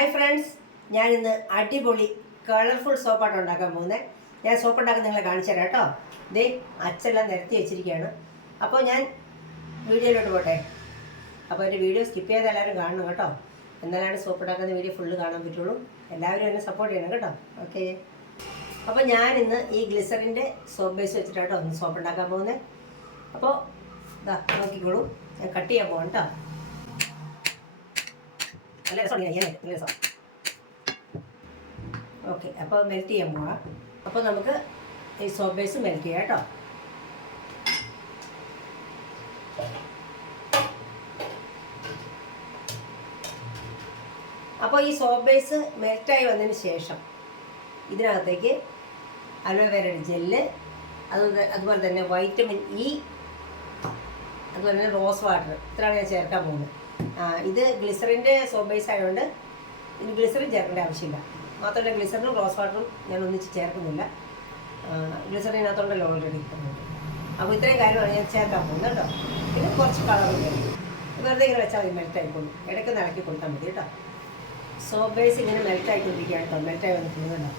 Hi friends, ഞാനിന്ന് അടിപൊളി colourful സോപ്പാണ് ഉണ്ടാക്കാൻ പോകുന്നത്. ഞാൻ സോപ്പ് ഉണ്ടാക്കാൻ നിങ്ങളെ കാണിച്ചു തരാം കേട്ടോ. ദേ അച്ചെല്ലാം നിരത്തി വെച്ചിരിക്കുകയാണ്. അപ്പോൾ ഞാൻ വീഡിയോയിലോട്ട് പോട്ടെ. അപ്പോൾ എൻ്റെ വീഡിയോ സ്കിപ്പ് ചെയ്ത് എല്ലാവരും കാണണം കേട്ടോ. എന്നാലാണ് സോപ്പ് ഉണ്ടാക്കുന്ന വീഡിയോ ഫുള്ള് കാണാൻ പറ്റുള്ളൂ. എല്ലാവരും എന്നെ സപ്പോർട്ട് ചെയ്യണം കേട്ടോ. ഓക്കെ. അപ്പോൾ ഞാനിന്ന് ഈ ഗ്ലിസറിൻ്റെ സോപ്പ് ബേസ് വെച്ചിട്ടാട്ടോ ഒന്ന് സോപ്പ് ഉണ്ടാക്കാൻ പോകുന്നത്. അപ്പോൾ ഇതാ നോക്കിക്കോളൂ, ഞാൻ കട്ട് ചെയ്യാൻ പോകാം കേട്ടോ. നല്ല രസം. ഓക്കെ, അപ്പോൾ മെൽറ്റ് ചെയ്യാൻ പോവാം. അപ്പോൾ നമുക്ക് ഈ സോപ്പ് ബേസ് മെൽറ്റ് ചെയ്യാം കേട്ടോ. അപ്പോൾ ഈ സോപ്പ് ബേസ് മെൽറ്റായി വന്നതിന് ശേഷം ഇതിനകത്തേക്ക് അലോവേരയുടെ ജെല്ല്, അതുപോലെ തന്നെ വൈറ്റമിൻ ഇ, അതുപോലെ തന്നെ റോസ് വാട്ടർ, ഇത്രയാണ് ഞാൻ ചേർക്കാൻ പോകുന്നത്. ഇത് ഗ്ലിസറിൻ്റെ സോപ്പ് ബേസ് ആയതുകൊണ്ട് ഇനി ഗ്ലിസറിൻ ചേർക്കേണ്ട ആവശ്യമില്ല. മാത്രമല്ല ഗ്ലിസറിനും റോസ് വാട്ടറും ഞാൻ ഒന്നിച്ച് ചേർക്കുന്നില്ല. ഗ്ലിസറിനകത്തുണ്ടല്ലോ ഓൾറെഡി. അപ്പോൾ ഇത്രയും കാര്യമാണ് ഞാൻ ചേർക്കാൻ പോകുന്നത് കേട്ടോ. പിന്നെ കുറച്ച് കളറും വെറുതെ ഇങ്ങനെ വെച്ചാൽ മതി, മെൽറ്റായിക്കൊള്ളും. ഇടയ്ക്ക് ഇളക്കി കൊടുത്താൽ മതി കേട്ടോ. സോപ്പ് ബേസ് ഇങ്ങനെ മെൽറ്റായിക്കൊണ്ടിരിക്കുക കേട്ടോ. മെൽറ്റായി വന്നിട്ടുണ്ട് കേട്ടോ.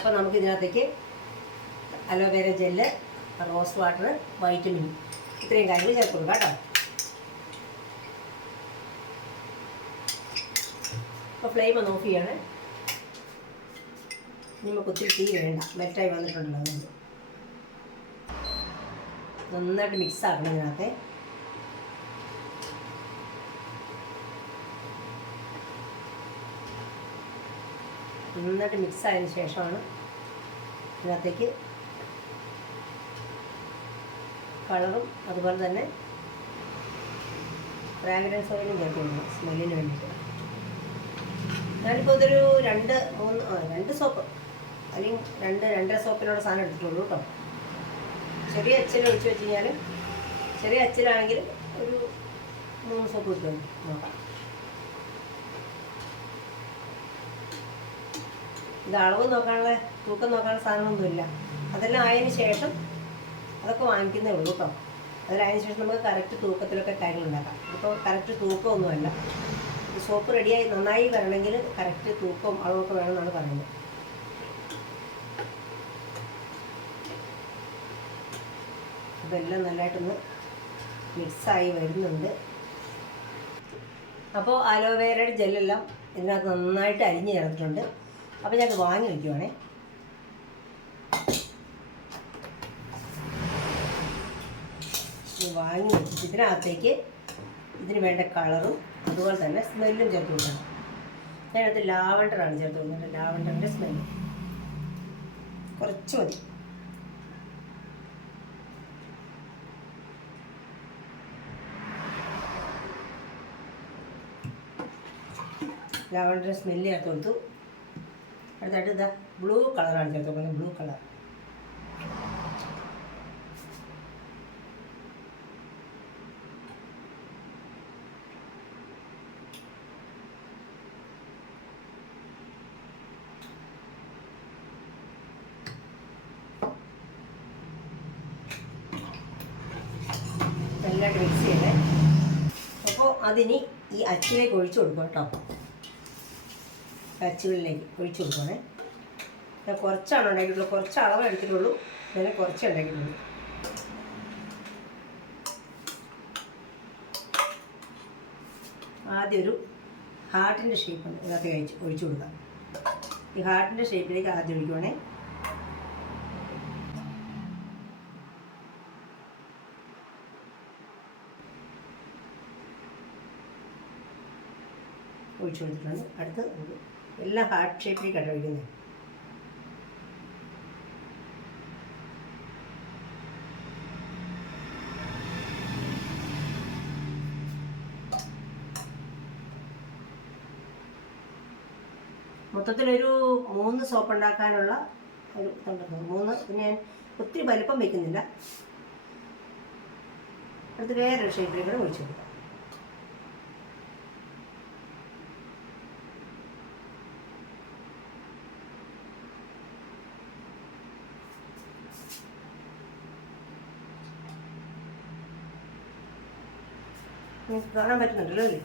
അപ്പോൾ നമുക്ക് ഇതിനകത്തേക്ക് aloe vera gel, rose water, vitamin, ഇത്രയും കാര്യങ്ങൾ ചേർത്ത് കൊടുക്കാം കേട്ടോ. അപ്പോൾ ഫ്ലെയിം ഒന്ന് ഓഫ് ചെയ്യണേ. നമുക്ക് ഒത്തിരി തീ വേണ്ട, മെൽറ്റായി വന്നിട്ടുണ്ടല്ലോ. അതുകൊണ്ട് നന്നായിട്ട് മിക്സ് ആക്കണം ഇതിനകത്തെ. നന്നായിട്ട് മിക്സ് ആയതിനു ശേഷമാണ് ഇതിനകത്തേക്ക് കളറും അതുപോലെ തന്നെ ഫ്രാഗ്രൻസ് ഓയിലും ചേർക്കുന്നു സ്മെല്ലിന് വേണ്ടിയിട്ട്. ഞാനിപ്പോൾ ഇതൊരു രണ്ട് സോപ്പ് അല്ലെങ്കിൽ രണ്ടര സോപ്പിനുള്ള സാധനം എടുത്തിട്ടുള്ളൂ കേട്ടോ. ചെറിയ അച്ചിൽ ഒഴിച്ച് വെച്ച് കഴിഞ്ഞാൽ, ചെറിയ അച്ചിലാണെങ്കിൽ ഒരു 3 സോപ്പ് കിട്ടും. നോക്കാം. ഇത് അളവ് നോക്കാനുള്ള, തൂക്കം നോക്കാനുള്ള സാധനമൊന്നുമില്ല. അതെല്ലാം ആയതിന് ശേഷം അതൊക്കെ വാങ്ങിക്കുന്നേ ഉള്ളൂ കേട്ടോ. അതിലായതിനു ശേഷം നമുക്ക് കറക്റ്റ് തൂക്കത്തിലൊക്കെ കാര്യങ്ങൾ ഉണ്ടാക്കാം. ഇപ്പോൾ കറക്റ്റ് തൂക്കമൊന്നുമല്ല. ഈ സോപ്പ് റെഡിയായി നന്നായി വരണമെങ്കിൽ കറക്റ്റ് തൂക്കവും അളവൊക്കെ വേണമെന്നാണ് പറയുന്നത്. ഇതെല്ലാം നല്ലതായിട്ടൊന്ന് മിക്സായി വരുന്നുണ്ട്. അപ്പോൾ അലോവേരയുടെ ജെല്ലെല്ലാം ഇതിനകത്ത് നന്നായിട്ട് അരിഞ്ഞ് ചേർത്തിട്ടുണ്ട്. അപ്പോൾ ഞാനത് വാങ്ങി വയ്ക്കുവാണേ. വാങ്ങി വെച്ചിട്ട് ഇതിനകത്തേക്ക് ഇതിന് വേണ്ട കളറും അതുപോലെ തന്നെ സ്മെല്ലും ചേർത്ത് കൊടുക്കണം. ഞാനത് ലാവണ്ടറാണ് ചേർത്ത് കൊടുക്കുന്നത്. ലാവണ്ടറിൻ്റെ സ്മെല്ല് കുറച്ച് മതി. ലാവണ്ടർ സ്മെല്ല് ചേർത്ത് കൊടുത്തു. അടുത്തായിട്ട് ഇതാ ബ്ലൂ കളറാണ് ചേർത്ത് കൊടുക്കുന്നത്. Blue colour. നല്ലതായിട്ട് മിക്സ് ചെയ്യണേ. അപ്പോൾ അതിനി ഈ അച്ചിലേക്ക് ഒഴിച്ചു കൊടുക്കും കേട്ടോ. അച്ചുകളിലേക്ക് ഒഴിച്ചു കൊടുക്കണേ. ഞാൻ കുറച്ചാണ് ഉണ്ടാക്കിയിട്ടുള്ളൂ, കുറച്ച് അളവ് എടുത്തിട്ടുള്ളൂ. ഞാൻ കുറച്ച് ഉണ്ടാക്കിയിട്ടുള്ളൂ. ആദ്യം ഒരു ഹാർട്ടിൻ്റെ ഷേപ്പ് ഇതിനകത്ത് ഒഴിച്ചു കൊടുക്കാം. ഈ ഹാർട്ടിൻ്റെ ഷേപ്പിലേക്ക് ആദ്യം ഒഴിക്കുവാണേ. ഒഴിച്ചു കൊടുത്തിട്ടുണ്ട്. അടുത്ത് എല്ലാം ഹാർട്ട് ഷേപ്പിലേക്കാണ് ഒഴിക്കുന്നത്. മൊത്തത്തിലൊരു 3 സോപ്പ് ഉണ്ടാക്കാനുള്ള ഒരു ഇതുണ്ടല്ലോ. 3. പിന്നെ ഞാൻ ഒത്തിരി വലിപ്പം വയ്ക്കുന്നില്ല. അടുത്ത് വേറൊരു ഷേപ്പിലേക്കാണ് ഒഴിച്ചു കൊടുക്കുക. കാണാൻ പറ്റുന്നുണ്ടല്ലോ അല്ലേ?